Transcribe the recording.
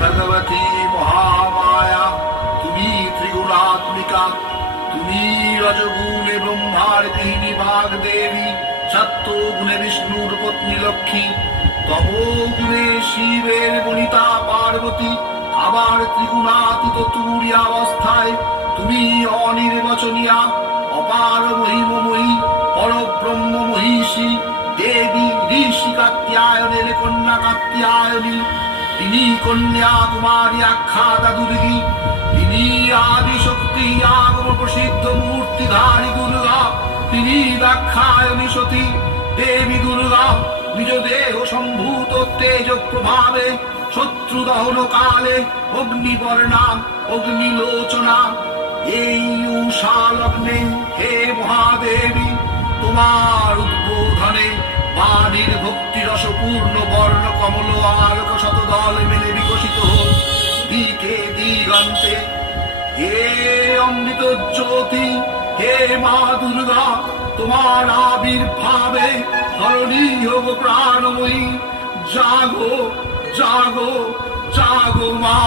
ভগবতী মহামায়া, তুমি ত্রিগুণাত্মিকা, তুমি রজগুণে ব্রহ্মার গৃহিণী বাগ দেবী সত্য গুণে বিষ্ণুর পত্নী লক্ষ্মী তমোগুণে শিবের গণিতা পার্বতী, আবার ত্রিগুণাতীত তুরী অবস্থায় তুমি অনির্বচনীয়া, অপার মহিমময়ী, পরব্রহ্ম মহিষী, দেবী, ঋষি কাত্যায়নের কন্যা কাত্যায়নী তিনি কন্যা কুমারী আখ্যাতা দুর্গী। তিনি আদি শক্তি আগম প্রসিদ্ধ মূর্তিধারী দুর্গা। তিনি দাক্ষায়নী সতী দেবী দুর্গা। নিজ দেহ সম্ভূত তেজ প্রভাবে শত্রু দহন কালে অগ্নিবর্ণা, অগ্নিলোচনা। এই উষা লগ্নে হে মহাদেবী, তোমার উদ্বোধনে বাণীর ভক্তি রসপূর্ণ বর্ণ কমল অমৃত জ্যোতি হে মা দুর্গা তোমার আবির্ভাবে হোক প্রাণময়ী। জাগো জাগো জাগো মা